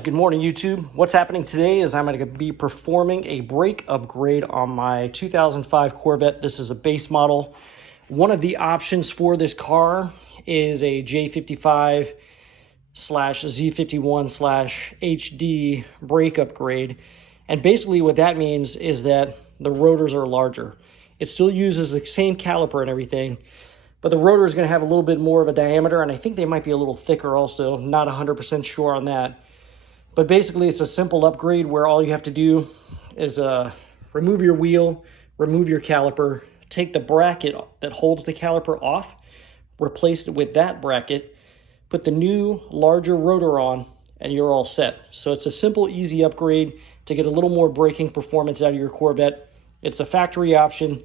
right, good morning YouTube. What's happening today is I'm going to be performing a brake upgrade on my 2005 Corvette. This is a base model. One of the options for this car is a J55 slash Z51 slash HD brake upgrade. And basically what that means is that the rotors are larger. It still uses the same caliper and everything, but the rotor is going to have a little bit more of a diameter, and I think they might be a little thicker also. Not 100% sure on that. But basically, it's a simple upgrade where all you have to do is remove your wheel, remove your caliper, take the bracket that holds the caliper off, replace it with that bracket, put the new, larger rotor on, and you're all set. So it's a simple, easy upgrade to get a little more braking performance out of your Corvette. It's a factory option,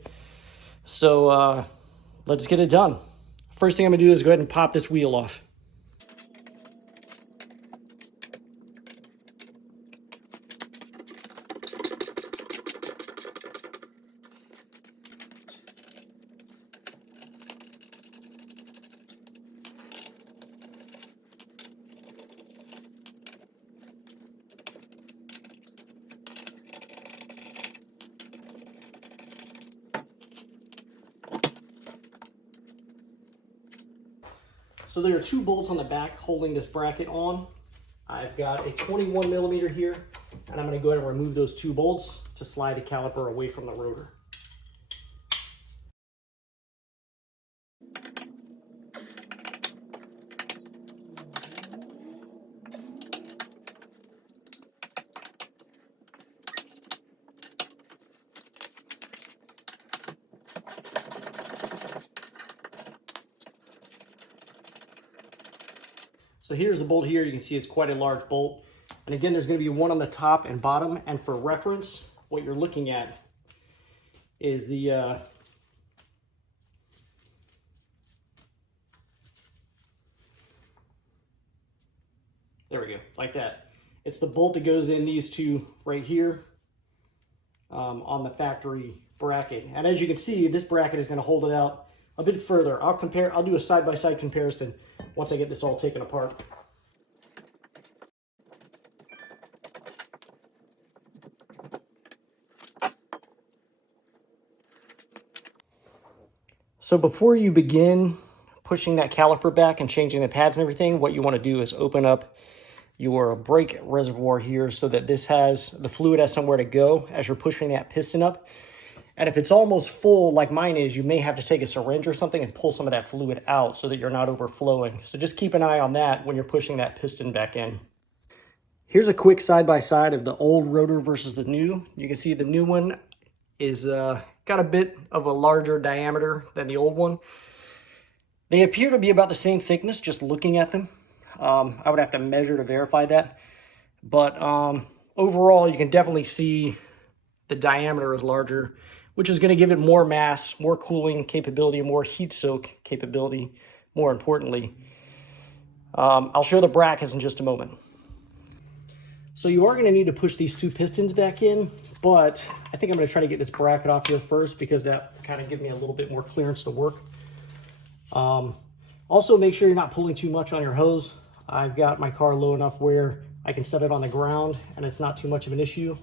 so let's get it done. First thing I'm going to do is go ahead and pop this wheel off. So there are two bolts on the back holding this bracket on. I've got a 21 millimeter here, and I'm going to go ahead and remove those two bolts to slide the caliper away from the rotor. So here's the bolt here. You can see it's quite a large bolt. And again, there's going to be one on the top and bottom. And for reference, what you're looking at is the there we go, like that. It's the bolt that goes in these two right here on the factory bracket. And as you can see, this bracket is going to hold it out a bit further. I'll do a side-by-side comparison once I get this all taken apart. So before you begin pushing that caliper back and changing the pads and everything, what you want to do is open up your brake reservoir here so that the fluid has somewhere to go as you're pushing that piston up. And if it's almost full, like mine is, you may have to take a syringe or something and pull some of that fluid out so that you're not overflowing. So just keep an eye on that when you're pushing that piston back in. Here's a quick side-by-side of the old rotor versus the new. You can see the new one is got a bit of a larger diameter than the old one. They appear to be about the same thickness, just looking at them. I would have to measure to verify that. But overall, you can definitely see the diameter is larger, which is going to give it more mass, more cooling capability, more heat soak capability, more importantly. I'll show the brackets in just a moment. So you are going to need to push these two pistons back in, but I think I'm going to try to get this bracket off here first because that kind of gives me a little bit more clearance to work. Also, make sure you're not pulling too much on your hose. I've got my car low enough where I can set it on the ground and it's not too much of an issue.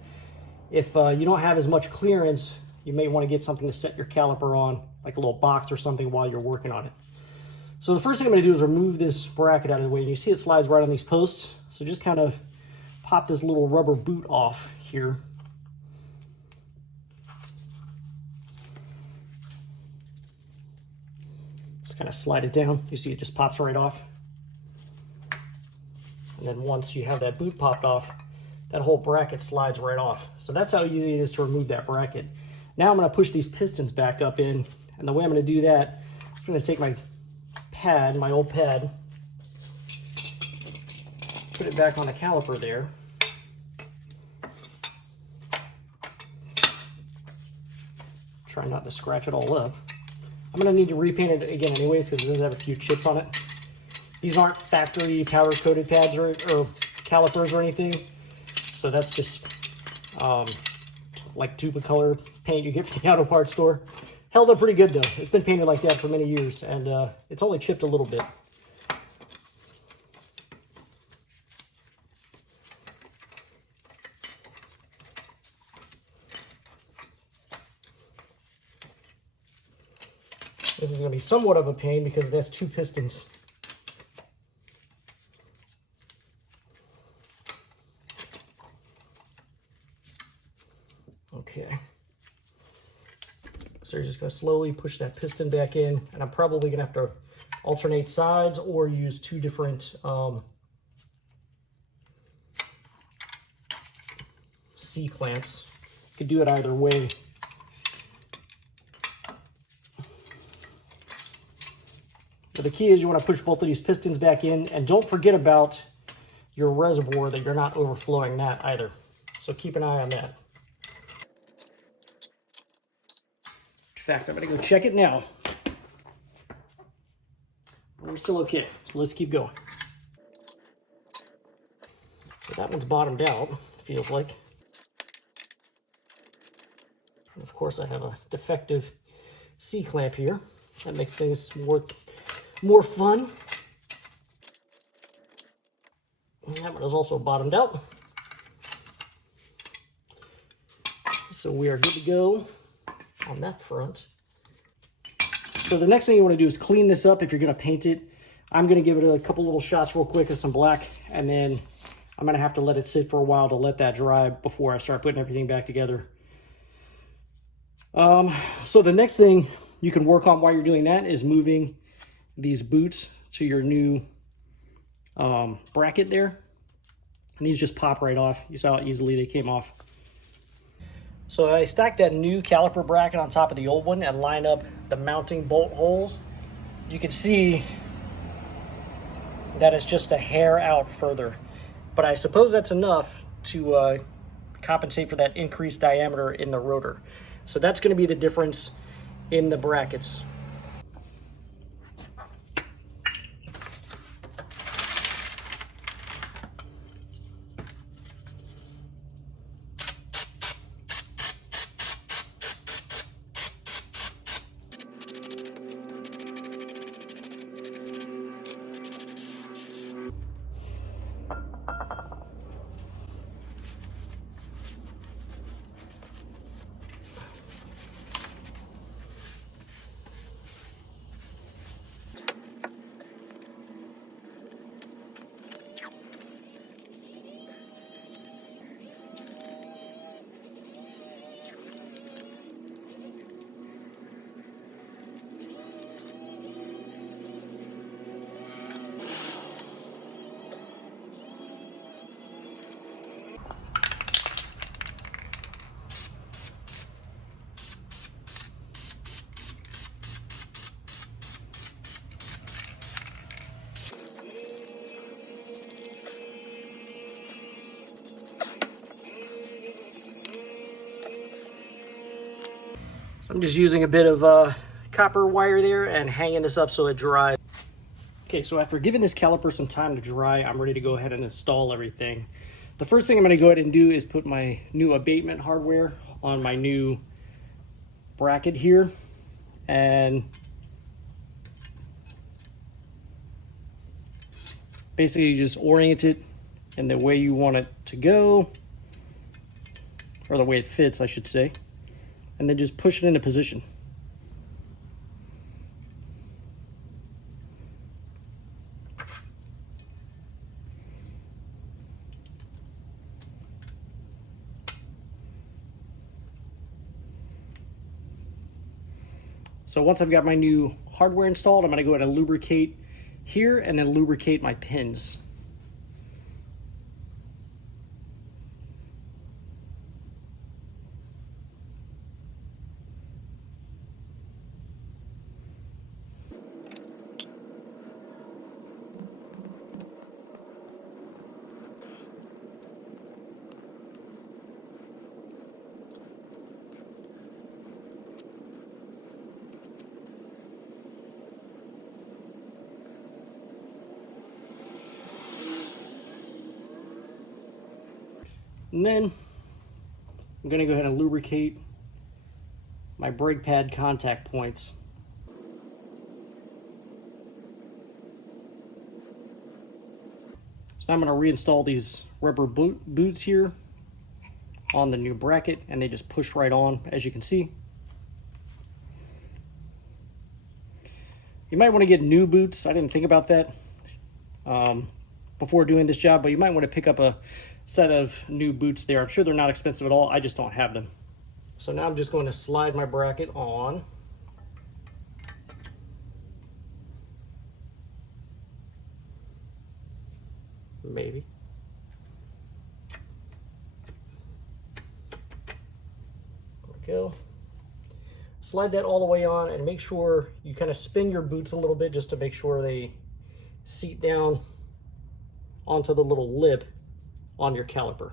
If you don't have as much clearance, you may want to get something to set your caliper on, like a little box or something while you're working on it. So the first thing I'm going to do is remove this bracket out of the way. And you see it slides right on these posts. So just kind of pop this little rubber boot off here. Just kind of slide it down. You see it just pops right off. And then once you have that boot popped off, that whole bracket slides right off. So that's how easy it is to remove that bracket. Now I'm going to push these pistons back up in, and the way I'm going to do that, I'm just going to take my pad, my old pad, put it back on the caliper there. Try not to scratch it all up. I'm going to need to repaint it again anyways because it does have a few chips on it. These aren't factory powder-coated pads or calipers or anything. So that's just like tuba color paint you get from the auto parts store. Held up pretty good though. It's been painted like that for many years, and it's only chipped a little bit. This is going to be somewhat of a pain because it has 2 pistons. Okay. So you're just going to slowly push that piston back in, and I'm probably going to have to alternate sides or use 2 different C-clamps. You could do it either way. But the key is you want to push both of these pistons back in, and don't forget about your reservoir, that you're not overflowing that either. So keep an eye on that. In fact, I'm going to go check it now. We're still okay, so let's keep going. So that one's bottomed out, feels like. And of course, I have a defective C-clamp here. That makes things more fun. And that one is also bottomed out. So we are good to go on that front. So the next thing you want to do is clean this up if you're going to paint it. I'm going to give it a couple little shots real quick of some black, and then I'm going to have to let it sit for a while to let that dry before I start putting everything back together. So the next thing you can work on while you're doing that is moving these boots to your new bracket there. And these just pop right off. You saw how easily they came off. So I stacked that new caliper bracket on top of the old one and line up the mounting bolt holes. You can see that it's just a hair out further, but I suppose that's enough to compensate for that increased diameter in the rotor. So that's going to be the difference in the brackets. I'm just using a bit of copper wire there and hanging this up so it dries. Okay, so after giving this caliper some time to dry, I'm ready to go ahead and install everything. The first thing I'm going to go ahead and do is put my new abatement hardware on my new bracket here, and basically you just orient it in the way you want it to go, or the way it fits, I should say, and then just push it into position. So once I've got my new hardware installed, I'm going to go ahead and lubricate here and then lubricate my pins. And then I'm going to go ahead and lubricate my brake pad contact points. So now I'm going to reinstall these rubber boots here on the new bracket, and they just push right on, as you can see. You might want to get new boots. I didn't think about that before doing this job, but you might want to pick up a set of new boots there. I'm sure they're not expensive at all. I just don't have them. So now I'm just going to slide my bracket on. Maybe. There we go. Slide that all the way on and make sure you kind of spin your boots a little bit just to make sure they seat down onto the little lip on your caliper.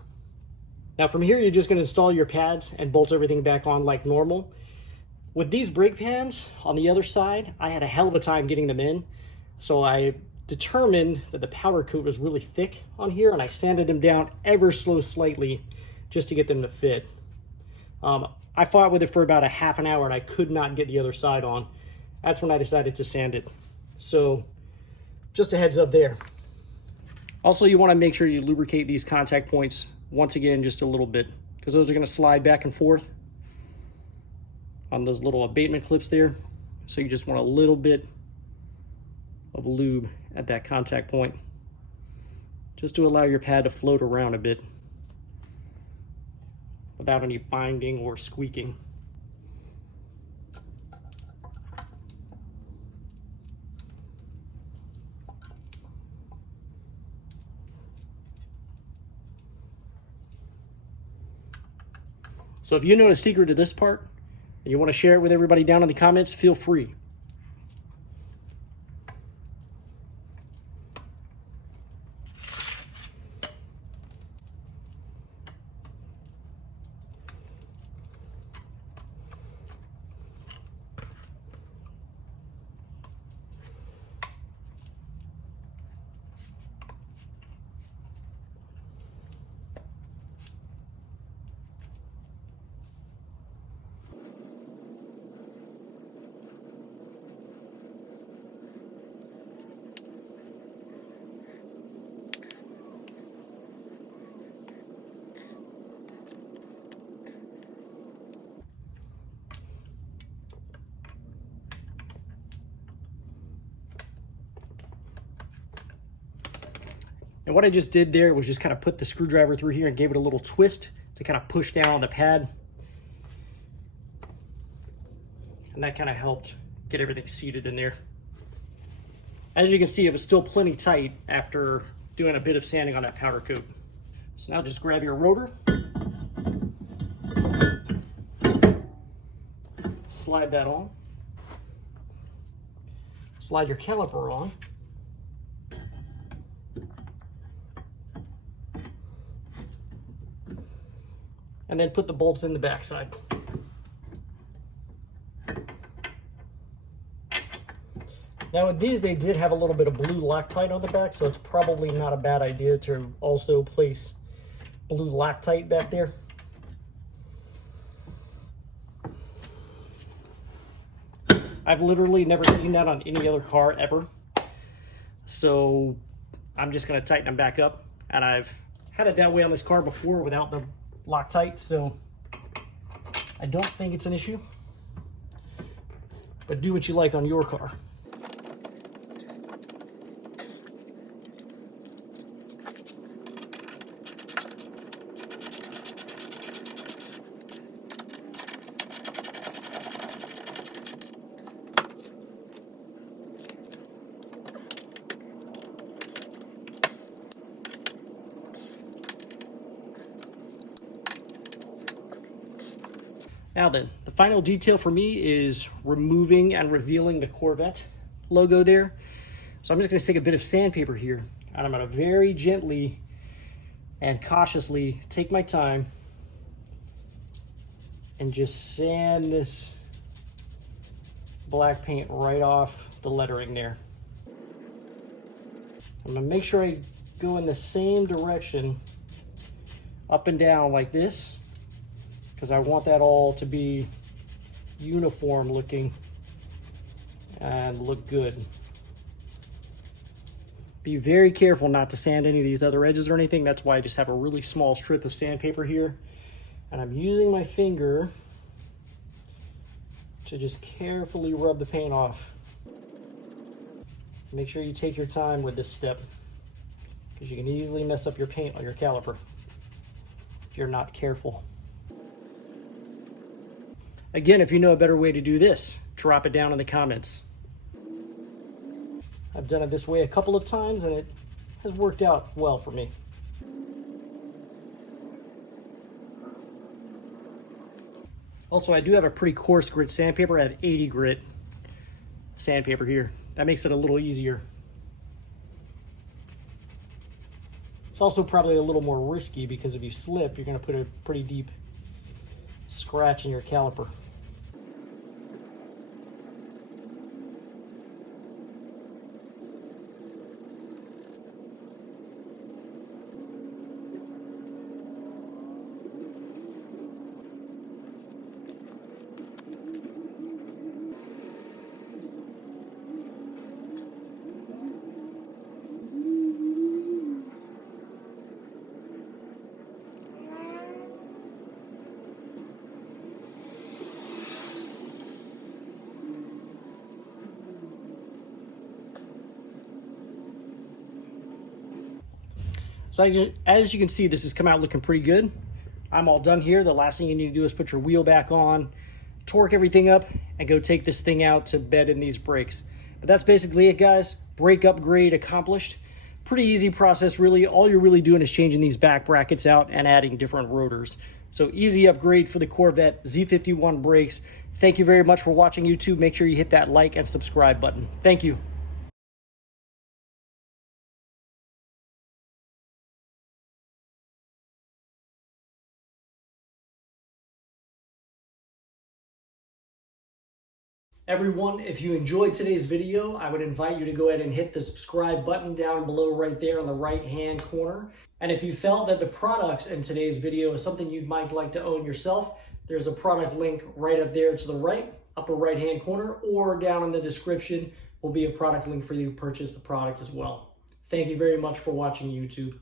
Now from here, you're just going to install your pads and bolt everything back on like normal. With these brake pads on the other side, I had a hell of a time getting them in. So I determined that the powder coat was really thick on here, and I sanded them down ever so slightly just to get them to fit. I fought with it for about a half an hour and I could not get the other side on. That's when I decided to sand it. So just a heads up there. Also, you want to make sure you lubricate these contact points once again just a little bit, because those are going to slide back and forth on those little abatement clips there. So you just want a little bit of lube at that contact point just to allow your pad to float around a bit without any binding or squeaking. So if you know a secret to this part and you want to share it with everybody down in the comments, feel free. And what I just did there was just kind of put the screwdriver through here and gave it a little twist to kind of push down on the pad. And that kind of helped get everything seated in there. As you can see, it was still plenty tight after doing a bit of sanding on that powder coat. So now just grab your rotor, slide that on, slide your caliper on, and then put the bolts in the backside. Now with these, they did have a little bit of blue Loctite on the back, so it's probably not a bad idea to also place blue Loctite back there. I've literally never seen that on any other car ever. So I'm just gonna tighten them back up. And I've had it that way on this car before without the Loctite, so I don't think it's an issue. But do what you like on your car. Now then, the final detail for me is removing and revealing the Corvette logo there. So I'm just going to take a bit of sandpaper here, and I'm going to very gently and cautiously take my time and just sand this black paint right off the lettering there. I'm going to make sure I go in the same direction up and down like this, because I want that all to be uniform looking and look good. Be very careful not to sand any of these other edges or anything. That's why I just have a really small strip of sandpaper here. And I'm using my finger to just carefully rub the paint off. Make sure you take your time with this step, because you can easily mess up your paint on your caliper if you're not careful. Again, if you know a better way to do this, drop it down in the comments. I've done it this way a couple of times and it has worked out well for me. Also, I do have a pretty coarse grit sandpaper. I have 80 grit sandpaper here. That makes it a little easier. It's also probably a little more risky because if you slip, you're going to put a pretty deep scratch in your caliper. So as you can see, this has come out looking pretty good. I'm all done here. The last thing you need to do is put your wheel back on, torque everything up, and go take this thing out to bed in these brakes. But that's basically it, guys. Brake upgrade accomplished. Pretty easy process, really. All you're really doing is changing these back brackets out and adding different rotors. So easy upgrade for the Corvette Z51 brakes. Thank you very much for watching, YouTube. Make sure you hit that like and subscribe button. Thank you. Everyone, if you enjoyed today's video, I would invite you to go ahead and hit the subscribe button down below right there on the right-hand corner. And if you felt that the products in today's video is something you might like to own yourself, there's a product link right up there to the right, upper right-hand corner, or down in the description will be a product link for you to purchase the product as well. Thank you very much for watching, YouTube.